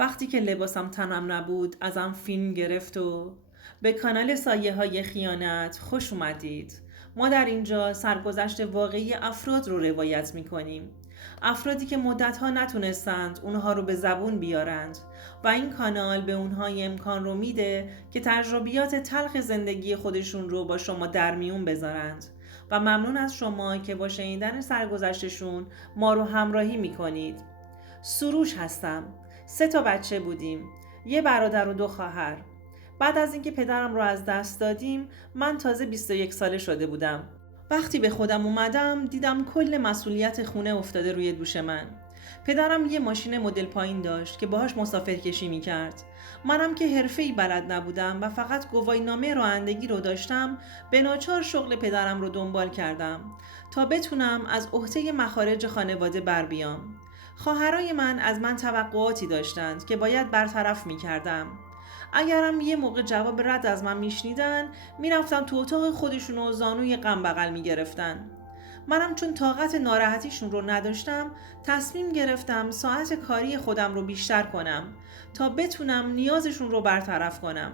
وقتی که لباسم تنم نبود ازم فیلم گرفت و به کانال سایه های خیانت خوش اومدید. ما در اینجا سرگذشت واقعی افراد رو روایت میکنیم. افرادی که مدتها نتونستند اونها رو به زبون بیارند و این کانال به اونها امکان رو میده که تجربیات تلخ زندگی خودشون رو با شما در میون بذارند و ممنون از شما که با شنیدن سرگذشتشون ما رو همراهی میکنید. سروش هستم. 3 بچه بودیم. یه برادر و 2 خواهر. بعد از اینکه پدرم رو از دست دادیم من تازه 21 ساله شده بودم. وقتی به خودم اومدم دیدم کل مسئولیت خونه افتاده روی دوش من. پدرم یه ماشین مدل پایین داشت که باهاش مسافرکشی میکرد. منم که حرفه‌ای بلد نبودم و فقط گواهینامه رانندگی رو داشتم، به ناچار شغل پدرم رو دنبال کردم تا بتونم از عهده مخارج خانواده بر بیام. خواهرای من از من توقعاتی داشتند که باید برطرف میکردم. اگرم یه موقع جواب رد از من میشنیدن میرفتن تو اتاق خودشون و زانوی غم بغل میگرفتن. منم چون طاقت ناراحتیشون رو نداشتم تصمیم گرفتم ساعت کاری خودم رو بیشتر کنم تا بتونم نیازشون رو برطرف کنم.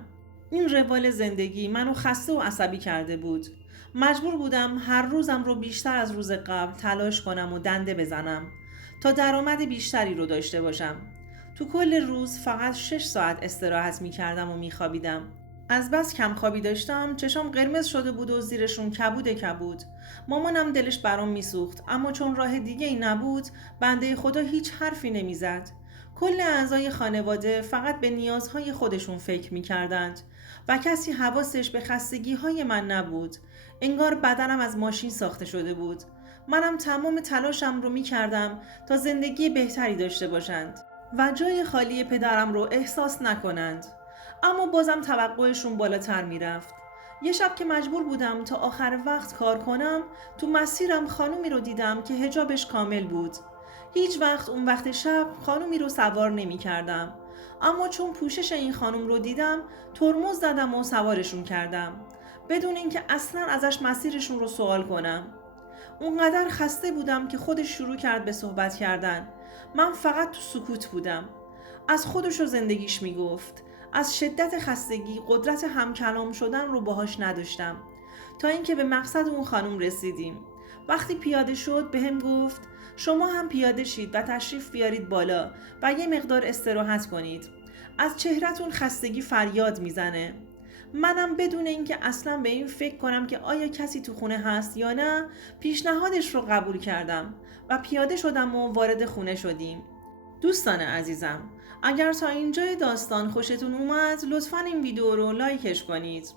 این روال زندگی منو خسته و عصبی کرده بود. مجبور بودم هر روزم رو بیشتر از روز قبل تلاش کنم و دنده بزنم تا درآمد بیشتری رو داشته باشم. تو کل روز فقط 6 ساعت استراحت می کردم و می خوابیدم. از بس کم خوابی داشتم چشام قرمز شده بود و زیرشون کبود کبود. مامانم دلش برام میسوخت، اما چون راه دیگه ای نبود بنده خدا هیچ حرفی نمیزد. کل اعضای خانواده فقط به نیازهای خودشون فکر میکردند و کسی حواسش به خستگی های من نبود. انگار بدنم از ماشین ساخته شده بود. منم تمام تلاشم رو میکردم تا زندگی بهتری داشته باشند و جای خالی پدرم رو احساس نکنند. اما بازم توقعشون بالاتر میرفت. یه شب که مجبور بودم تا آخر وقت کار کنم، تو مسیرم خانومی رو دیدم که حجابش کامل بود. هیچ وقت اون وقت شب خانومی رو سوار نمی کردم. اما چون پوشش این خانوم رو دیدم ترمز زدم و سوارشون کردم بدون اینکه اصلا ازش مسیرشون رو سوال کنم. اونقدر خسته بودم که خودش شروع کرد به صحبت کردن. من فقط تو سکوت بودم. از خودش و زندگیش میگفت. از شدت خستگی قدرت همکلام شدن رو باهاش نداشتم تا اینکه به مقصد اون خانم رسیدیم. وقتی پیاده شد بهم گفت شما هم پیاده شید و تشریف بیارید بالا و یه مقدار استراحت کنید. از چهره‌تون خستگی فریاد میزنه. منم بدون اینکه اصلا به این فکر کنم که آیا کسی تو خونه هست یا نه پیشنهادش رو قبول کردم و پیاده شدم و وارد خونه شدیم. دوستان عزیزم، اگر تا اینجای داستان خوشتون اومد لطفاً این ویدیو رو لایکش کنید.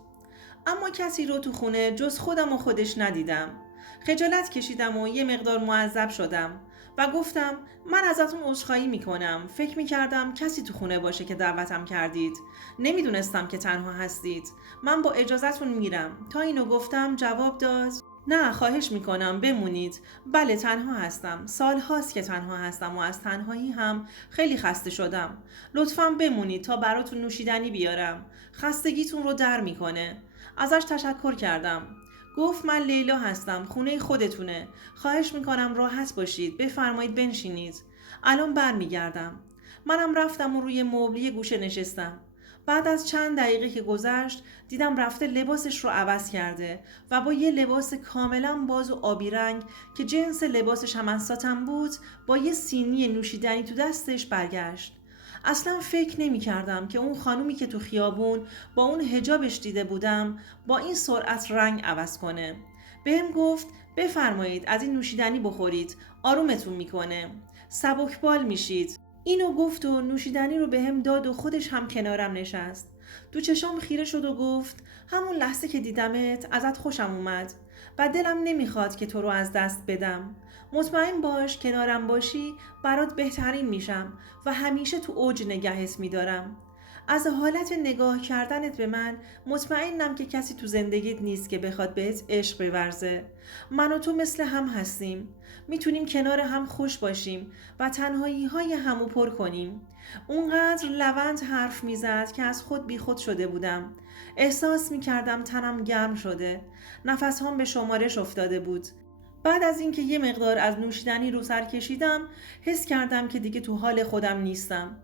اما کسی رو تو خونه جز خودم و خودش ندیدم. خجالت کشیدم و یه مقدار معذب شدم و گفتم من ازتون عذرخواهی میکنم. فکر میکردم کسی تو خونه باشه که دعوتم کردید. نمیدونستم که تنها هستید. من با اجازهتون میرم. تا اینو گفتم جواب داد نه خواهش میکنم بمونید. بله تنها هستم. سال هاست که تنها هستم و از تنهایی هم خیلی خسته شدم. لطفاً بمونید تا براتون نوشیدنی بیارم. خستگیتون رو در میکنه. ازش تشکر کردم. گفت من لیلا هستم. خونه خودتونه. خواهش میکنم راحت باشید. بفرمایید بنشینید. الان برمیگردم. منم رفتم و روی مبلی گوشه نشستم. بعد از چند دقیقه که گذشت دیدم رفته لباسش رو عوض کرده و با یه لباس کاملا باز و آبی رنگ که جنس لباسش هم از ساتن بود با یه سینی نوشیدنی تو دستش برگشت. اصلا فکر نمی کردم که اون خانومی که تو خیابون با اون حجابش دیده بودم با این سرعت رنگ عوض کنه. بهم گفت بفرمایید از این نوشیدنی بخورید، آرومتون میکنه، سبکبال میشید. اینو گفت و نوشیدنی رو بهم داد و خودش هم کنارم نشست. تو چشام خیره شد و گفت همون لحظه که دیدمت ازت خوشم اومد و دلم نمیخواد که تو رو از دست بدم. مطمئن باش کنارم باشی برات بهترین میشم و همیشه تو اوج نگهت میدارم. از حالت نگاه کردنت به من مطمئنم که کسی تو زندگیت نیست که بخواد بهت عشق بورزه. من و تو مثل هم هستیم. میتونیم کنار هم خوش باشیم و تنهایی های همو پر کنیم. اونقدر لوند حرف میزد که از خود بی خود شده بودم. احساس میکردم تنم گرم شده. نفسهام به شمارش افتاده بود. بعد از اینکه یه مقدار از نوشیدنی رو سر کشیدم حس کردم که دیگه تو حال خودم نیستم.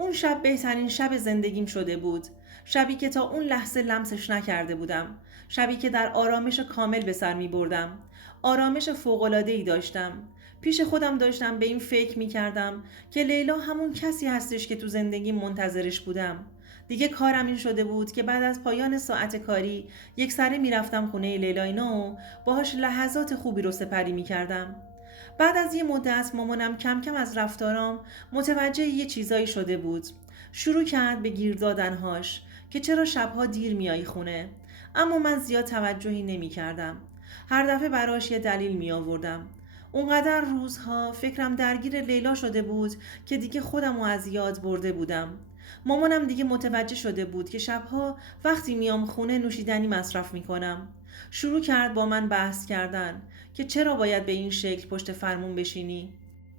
اون شب بهترین شب زندگیم شده بود. شبی که تا اون لحظه لمسش نکرده بودم. شبی که در آرامش کامل به سر می بردم. آرامش فوق‌العاده‌ای داشتم. پیش خودم داشتم به این فکر می کردم که لیلا همون کسی هستش که تو زندگی منتظرش بودم. دیگه کارم این شده بود که بعد از پایان ساعت کاری یک سره می رفتم خونه لیلا اینا و باهاش لحظات خوبی رو سپری می کردم. بعد از یه مدت مامانم کم کم از رفتارام متوجه یه چیزایی شده بود. شروع کرد به گیر دادنهاش که چرا شبها دیر میای خونه. اما من زیاد توجهی نمی کردم. هر دفعه براش یه دلیل می آوردم. اونقدر روزها فکرم درگیر لیلا شده بود که دیگه خودمو از یاد برده بودم. مامانم دیگه متوجه شده بود که شبها وقتی میام خونه نوشیدنی مصرف میکنم. شروع کرد با من بحث کردن که چرا باید به این شکل پشت فرمون بشینی؟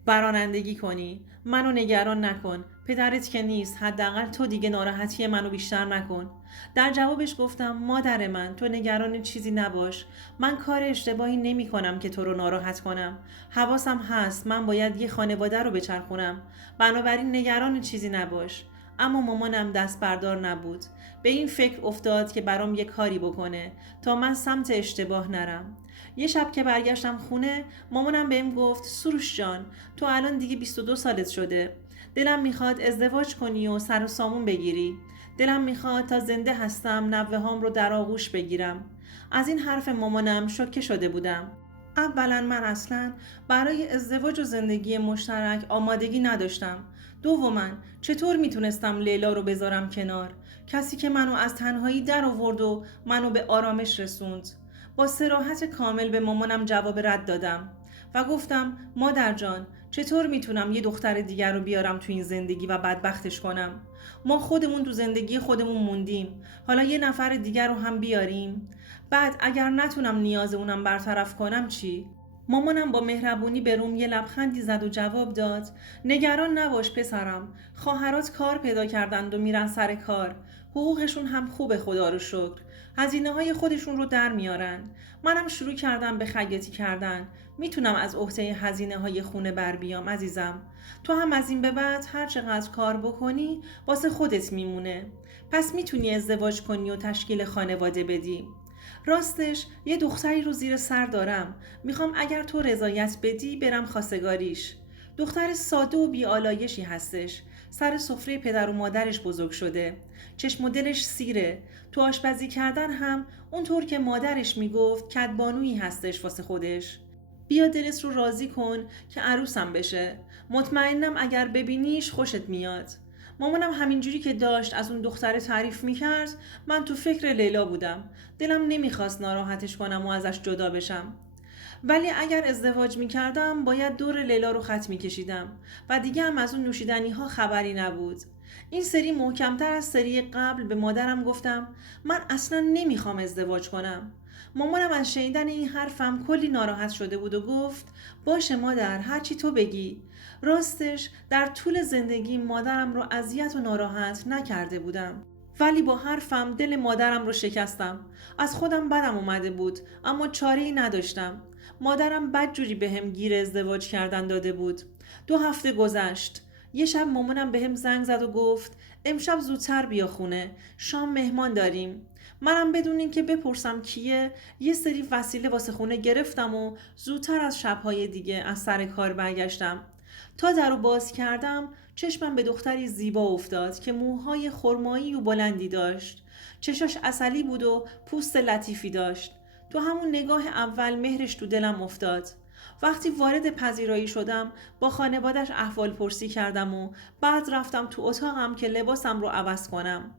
برانندگی کنی؟ منو نگران نکن. پدرت که نیست، حداقل تو دیگه ناراحتی منو بیشتر نکن. در جوابش گفتم مادر من، تو نگران چیزی نباش. من کار اشتباهی نمی کنم که تو رو ناراحت کنم. حواسم هست من باید یه خانواده رو بچرخونم. بنابراین نگران چیزی نباش. اما مامانم دست بردار نبود. به این فکر افتاد که برام یه کاری بکنه تا من سمت اشتباه نرم. یه شب که برگشتم خونه مامانم بهم گفت سروش جان، تو الان دیگه 22 سالت شده. دلم میخواد ازدواج کنی و سر و سامون بگیری. دلم میخواد تا زنده هستم نوه‌هام رو در آغوش بگیرم. از این حرف مامانم شوکه شده بودم. اولا من اصلا برای ازدواج و زندگی مشترک آمادگی نداشتم. دوما چطور میتونستم لیلا رو بذارم کنار؟ کسی که منو از تنهایی در آورد و منو به آرامش رسوند. با صراحت کامل به مامانم جواب رد دادم و گفتم مادر جان، چطور میتونم یه دختر دیگر رو بیارم تو این زندگی و بدبختش کنم؟ ما خودمون تو زندگی خودمون موندیم، حالا یه نفر دیگر رو هم بیاریم؟ بعد اگر نتونم نیاز اونم برطرف کنم چی؟ مامانم با مهربونی به روم یه لبخندی زد و جواب داد نگران نباش پسرم، خواهرات کار پیدا کردند و میرن سر کار. حقوقشون هم خوبه خدا رو شکر. هزینه‌های خودشون رو در میارن. منم شروع کردم به خیاطی کردن. میتونم از عهده هزینه‌های خونه بر بیام عزیزم. تو هم از این به بعد هر چقدر کار بکنی واسه خودت میمونه. پس میتونی ازدواج کنی و تشکیل خانواده بدی. راستش یه دختری رو زیر سر دارم. میخوام اگر تو رضایت بدی برم خواستگاریش. دختر ساده و بی‌آلایشی هستش. سر سفره پدر و مادرش بزرگ شده. چشم و دلش سیره. تو آشپزی کردن هم اونطور که مادرش میگفت کدبانویی هستش واسه خودش. بیا دلت رو راضی کن که عروسم بشه. مطمئنم اگر ببینیش خوشت میاد. مامانم همینجوری که داشت از اون دختر تعریف میکرد من تو فکر لیلا بودم. دلم نمیخواست ناراحتش کنم و ازش جدا بشم. ولی اگر ازدواج میکردم باید دور لیلا رو خط میکشیدم و دیگه هم از اون نوشیدنی ها خبری نبود. این سری محکمتر از سری قبل به مادرم گفتم من اصلا نمیخوام ازدواج کنم. مامانم از شنیدن این حرفم کلی ناراحت شده بود و گفت باشه مادر، هرچی تو بگی. راستش در طول زندگی مادرم رو اذیت و ناراحت نکرده بودم. ولی با حرفم دل مادرم رو شکستم. از خودم بدم اومده بود اما چاره‌ای نداشتم. مادرم بدجوری بهم گیر ازدواج کردن داده بود. 2 هفته گذشت. یه شب مامانم بهم زنگ زد و گفت امشب زودتر بیا خونه، شام مهمان داریم. منم بدون اینکه بپرسم کیه یه سری وسیله واسه خونه گرفتم و زودتر از شب‌های دیگه از سر کار برگشتم. تا درو باز کردم چشمم به دختری زیبا افتاد که موهای خرمایی و بلندی داشت. چشاش عسلی بود و پوست لطیفی داشت. تو همون نگاه اول مهرش تو دلم افتاد. وقتی وارد پذیرایی شدم با خانوادش احوال پرسی کردم و بعد رفتم تو اتاقم که لباسم رو عوض کنم.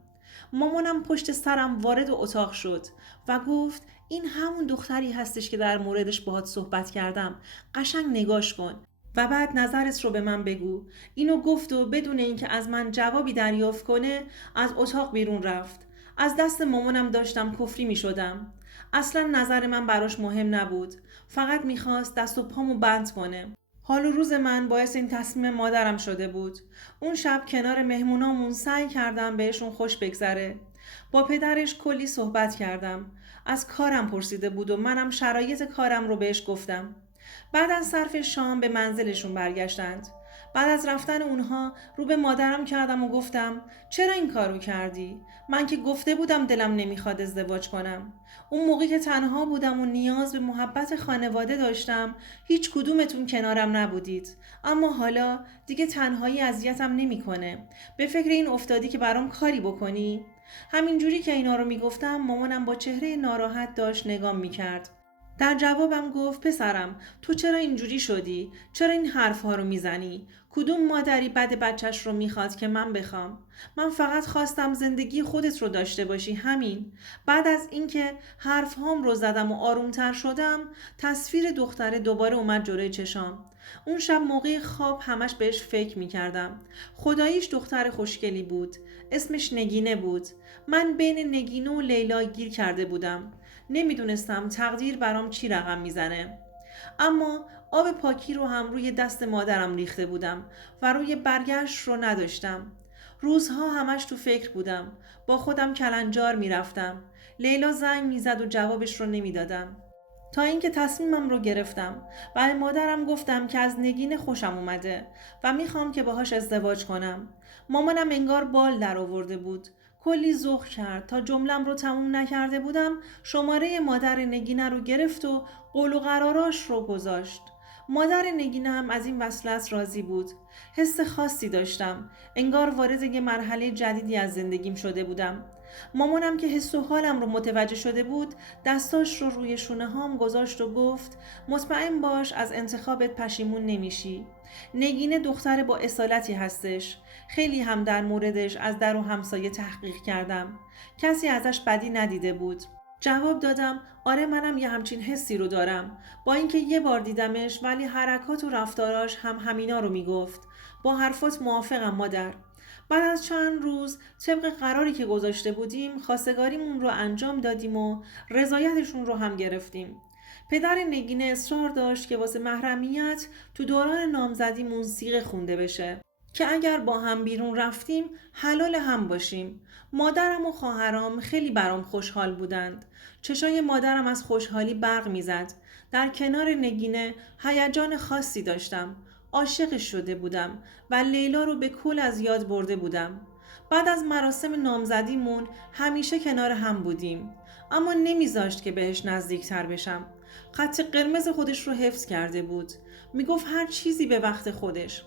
مامانم پشت سرم وارد اتاق شد و گفت این همون دختری هستش که در موردش باهات صحبت کردم. قشنگ نگاش کن و بعد نظرت رو به من بگو. اینو گفت و بدون اینکه از من جوابی دریافت کنه از اتاق بیرون رفت. از دست مامانم داشتم کفری می شدم. اصلا نظر من براش مهم نبود. فقط میخواست دست و پامو بند کنه. حال و روز من باعث این تصمیم مادرم شده بود. اون شب کنار مهمونامون سعی کردم بهشون خوش بگذره. با پدرش کلی صحبت کردم. از کارم پرسیده بود و منم شرایط کارم رو بهش گفتم. بعد از صرف شام به منزلشون برگشتند. بعد از رفتن اونها رو به مادرم کردم و گفتم چرا این کارو کردی؟ من که گفته بودم دلم نمیخواد ازدواج کنم. اون موقعی که تنها بودم و نیاز به محبت خانواده داشتم هیچ کدومتون کنارم نبودید. اما حالا دیگه تنهایی اذیتم نمیکنه. به فکر این افتادی که برام کاری بکنی؟ همینجوری که اینا رو میگفتم مامانم با چهره ناراحت داشت نگام میکرد. در جوابم گفت پسرم تو چرا اینجوری شدی؟ چرا این حرفها رو میزنی؟ کدوم مادری بد بچهش رو میخواد که من بخوام؟ من فقط خواستم زندگی خودت رو داشته باشی، همین. بعد از اینکه حرفهام رو زدم و آرومتر شدم تصویر دختره دوباره اومد جلوی چشام. اون شب موقع خواب همش بهش فکر میکردم. خداییش دختر خوشگلی بود. اسمش نگینه بود. من بین نگینه و لیلا گیر کرده بودم. نمیدونستم تقدیر برام چی رقم میزنه. اما آب پاکی رو هم روی دست مادرم ریخته بودم و روی برگشت رو نداشتم. روزها همش تو فکر بودم. با خودم کلنجار میرفتم. لیلا زنگ میزد و جوابش رو نمیدادم. تا اینکه تصمیمم رو گرفتم و به مادرم گفتم که از نگین خوشم اومده و میخوام که باهاش ازدواج کنم. مامانم انگار بال در آورده بود. کلی ذوق کرد. تا جملم رو تموم نکرده بودم شماره مادر نگینه رو گرفت و قول و قراراش رو گذاشت. مادر نگینه هم از این وصلت راضی بود. حس خاصی داشتم. انگار وارد یه مرحله جدیدی از زندگیم شده بودم. مامانم که حس و حالم رو متوجه شده بود دستاش رو روی شونه هام گذاشت و گفت مطمئن باش از انتخابت پشیمون نمیشی. نگینه دختر با اصالتی هستش. خیلی هم در موردش از در و همسایه تحقیق کردم. کسی ازش بدی ندیده بود. جواب دادم آره منم یه همچین حسی رو دارم. با اینکه یه بار دیدمش ولی حرکات و رفتاراش هم همینا رو میگفت. با حرفات موافقم مادر. بعد از چند روز طبق قراری که گذاشته بودیم خواستگاریمون رو انجام دادیم و رضایتشون رو هم گرفتیم. پدر نگینه اصرار داشت که واسه محرمیت تو دوران نامزدیمون صیغه خونده بشه که اگر با هم بیرون رفتیم حلال هم باشیم. مادرم و خواهرام خیلی برام خوشحال بودند. چشای مادرم از خوشحالی برق میزد. در کنار نگینه هیجان خاصی داشتم. عاشقش شده بودم و لیلا رو به کل از یاد برده بودم. بعد از مراسم نامزدیمون همیشه کنار هم بودیم. اما نمیذاشت که بهش نزدیکتر بشم. خط قرمز خودش رو حفظ کرده بود. میگفت هر چیزی به وقت خودش.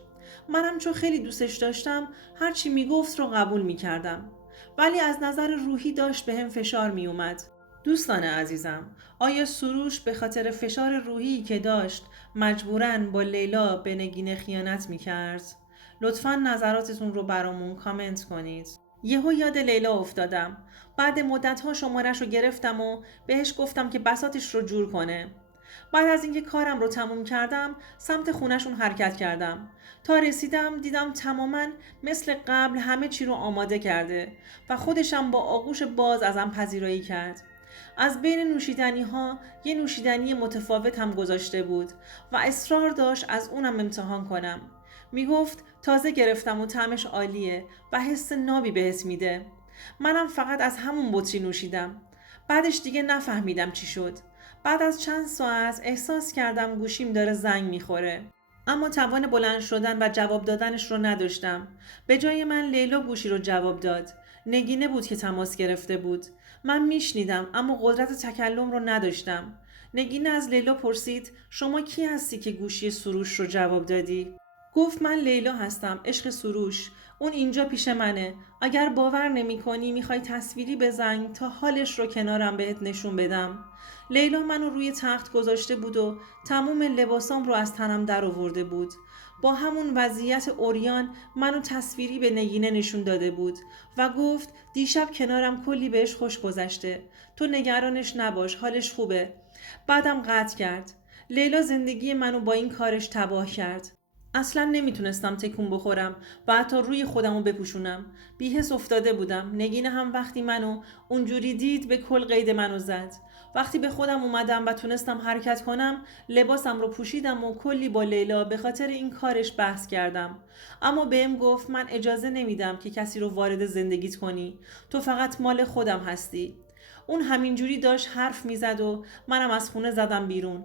منم چون خیلی دوستش داشتم هر چی میگفت رو قبول میکردم. ولی از نظر روحی داشت بهم فشار میومد. دوستان عزیزم، آیا سروش به خاطر فشار روحی که داشت مجبوراً با لیلا به نگینه خیانت میکرد؟ لطفاً نظراتتون رو برامون کامنت کنید. یهو یاد لیلا افتادم. بعد مدت‌ها شمارش رو گرفتم و بهش گفتم که بساطش رو جور کنه. بعد از اینکه کارم رو تموم کردم سمت خونه‌شون حرکت کردم. تا رسیدم دیدم تماماً مثل قبل همه چی رو آماده کرده و خودشم با آغوش باز ازم پذیرایی کرد. از بین نوشیدنی ها یه نوشیدنی متفاوت هم گذاشته بود و اصرار داشت از اونم امتحان کنم. میگفت تازه گرفتم و طعمش عالیه و حس نابی بهت میده. منم فقط از همون بطری نوشیدم. بعدش دیگه نفهمیدم چی شد. بعد از چند ساعت احساس کردم گوشیم داره زنگ میخوره. اما توان بلند شدن و جواب دادنش رو نداشتم. به جای من لیلا گوشی رو جواب داد. نگینه بود که تماس گرفته بود. من میشنیدم اما قدرت تکلم رو نداشتم. نگینه از لیلا پرسید شما کی هستی که گوشی سروش رو جواب دادی؟ گفت من لیلا هستم، عشق سروش. اون اینجا پیش منه. اگر باور نمی کنی میخوای تصویری بزن تا حالش رو کنارم بهت نشون بدم. لیلا منو روی تخت گذاشته بود و تموم لباسام رو از تنم در آورده بود. با همون وضعیت عریان منو تصویری به نگینه نشون داده بود و گفت دیشب کنارم کلی بهش خوش گذشته. تو نگرانش نباش، حالش خوبه. بعدم قطع کرد. لیلا زندگی منو با این کارش تباه کرد. اصلا نمیتونستم تکون بخورم و حتی روی خودمو بپوشونم. بی‌حس افتاده بودم. نگینه هم وقتی منو اونجوری دید به کل قید منو زد. وقتی به خودم اومدم و تونستم حرکت کنم لباسم رو پوشیدم و کلی با لیلا به خاطر این کارش بحث کردم. اما بهم گفت من اجازه نمیدم که کسی رو وارد زندگیت کنی. تو فقط مال خودم هستی. اون همینجوری داشت حرف میزد و منم از خونه زدم بیرون.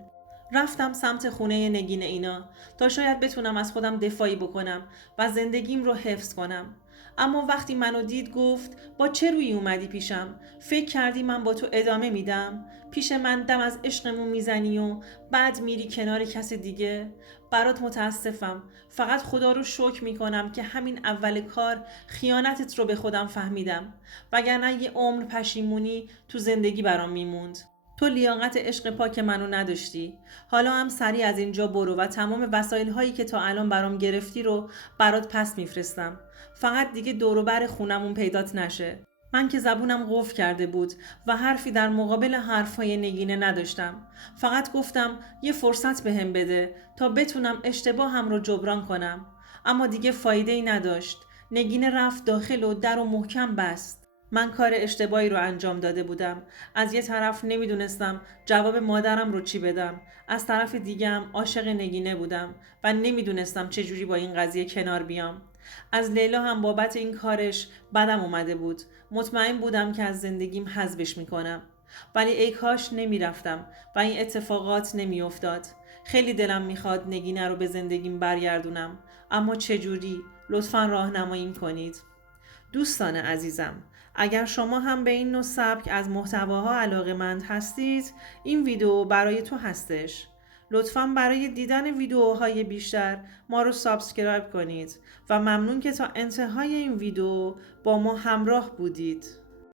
رفتم سمت خونه نگین اینا تا شاید بتونم از خودم دفاعی بکنم و زندگیم رو حفظ کنم. اما وقتی منو دید گفت با چه روی اومدی پیشم؟ فکر کردی من با تو ادامه میدم؟ پیش من دم از عشقمون میزنی و بعد میری کنار کس دیگه؟ برات متاسفم. فقط خدا رو شکر میکنم که همین اول کار خیانتت رو به خودم فهمیدم، وگرنه یه عمر پشیمونی تو زندگی برام میموند. تو لیاقت عشق پاک منو نداشتی. حالا هم سریع از اینجا برو و تمام وسایل هایی که تا الان برام گرفتی رو برات پس میفرستم. فقط دیگه دور و بر خونمون پیدات نشه. من که زبونم قفل کرده بود و حرفی در مقابل حرفهای نگینه نداشتم. فقط گفتم یه فرصت بهم بده تا بتونم اشتباهم رو جبران کنم. اما دیگه فایده ای نداشت. نگینه رفت داخل و در و محکم بست. من کار اشتباهی رو انجام داده بودم. از یه طرف نمیدونستم جواب مادرم رو چی بدم. از طرف دیگه هم عاشق نگینه بودم و نمیدونستم چجوری با این قضیه کنار بیام. از لیلا هم بابت این کارش بدم اومده بود. مطمئن بودم که از زندگیم حذفش میکنم. ولی ای کاش نمیرفتم و این اتفاقات نمیافتاد. خیلی دلم میخواد نگینه رو به زندگیم برگردونم. اما چجوری؟ لطفاً راهنمایی کنید. دوستان عزیزم، اگر شما هم به این نوع سبک از محتواها علاقه‌مند هستید، این ویدیو برای تو هستش. لطفاً برای دیدن ویدیوهای بیشتر ما رو سابسکرایب کنید و ممنون که تا انتهای این ویدیو با ما همراه بودید.